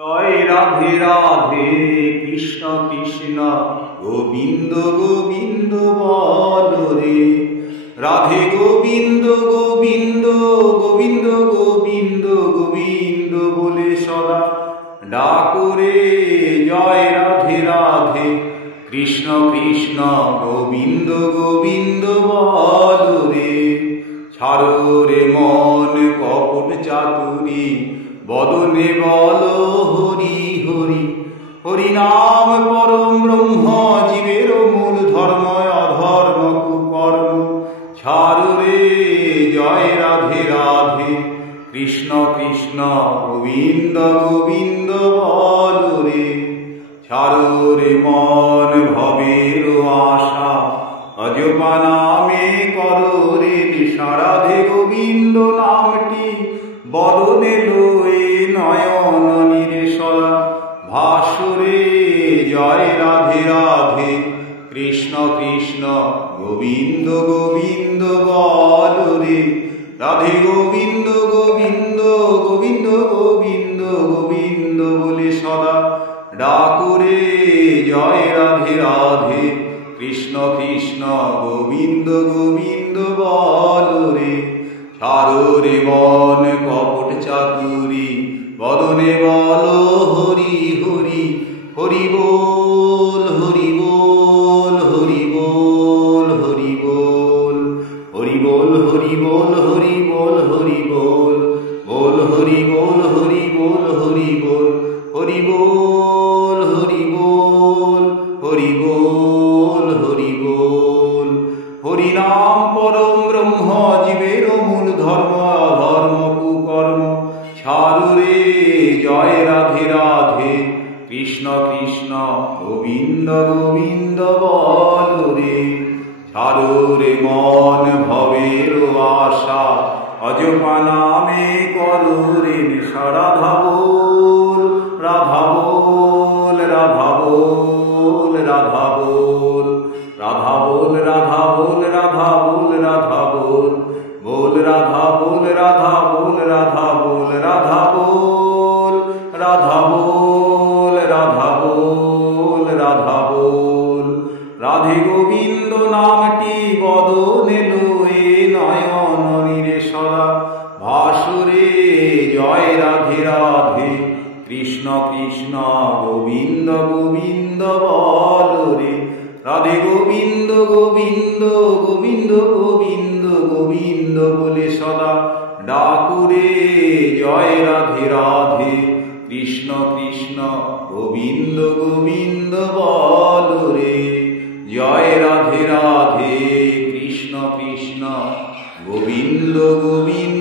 জয় রাধে রাধে কৃষ্ণ কৃষ্ণ গোবিন্দ গোবিন্দ বল রে। রাধে গোবিন্দ গোবিন্দ গোবিন্দ গোবিন্দ গোবিন্দ বলে সদা ডাকো রে। জয় রাধে রাধে কৃষ্ণ কৃষ্ণ গোবিন্দ গোবিন্দ বল রে। ছাড়ো রে মন কপট চাতুরী, বদনে বল হরি হরি। হরি নাম পরম ব্রহ্ম, জীবের মূল ধর্ম, অধর্ম কুকর্ম ছাড়ো রে। জয় রাধে রাধে কৃষ্ণ কৃষ্ণ গোবিন্দ গোবিন্দ বল রে। ছাড়ো রে মন ভবের আশা, অজপা নামে করো রে নেশা। রাধে গোবিন্দ নামটি বদনে লয়ে নয়ন নিরেশলা ভাসুরে। জয় রাধে রাধে কৃষ্ণ কৃষ্ণ গোবিন্দ গোবিন্দ বল রে। রাধে গোবিন্দ গোবিন্দ গোবিন্দ গোবিন্দ গোবিন্দ বলে সদা ডাকো রে। জয় রাধে রাধে কৃষ্ণ কৃষ্ণ গোবিন্দ গোবিন্দ বল রে। ছাড়ো রে মন কপট চাতুরী, বদনে বল হরি হরি। হরি বল হরি বল হরি বল হরি বল। হরি বল হরি বল হরি বল হরি বল। বল হরি বল হরি বল হরি বল। হরি বল হরি বল হরি বল হরি বল। হরি নাম পরম ব্রহ্ম, জীবের মূল ধর্ম, অধর্ম কুকর্ম ছাড়ো রে। জয় রাধে রাধে কৃষ্ণ কৃষ্ণ গোবিন্দ গোবিন্দ বল রে। ছাড়ো রে মন ভবের আশা, অজপা নামে করো রে নেশা। রাধা বল রাধা বল রাধা বল রাধা বল। রাধা বল রাধা বল রাধা বল রাধা বল। বল রাধা বল রাধা বল রাধা বল। রাধা বল রাধা বল রাধা বল রাধা বল। রাধে গোবিন্দ নামটি বদনে লয়ে নয়ন নিরেশলা ভাসুরে। জয় রাধে রাধে কৃষ্ণ কৃষ্ণ গোবিন্দ গোবিন্দ বল রে। রাধে গোবিন্দ গোবিন্দ গোবিন্দ গোবিন্দ গোবিন্দ বলে সদা ডাকো রে। জয় রাধে রাধে কৃষ্ণ কৃষ্ণ গোবিন্দ গোবিন্দ বল রে। জয় রাধে রাধে কৃষ্ণ কৃষ্ণ গোবিন্দ গোবিন্দ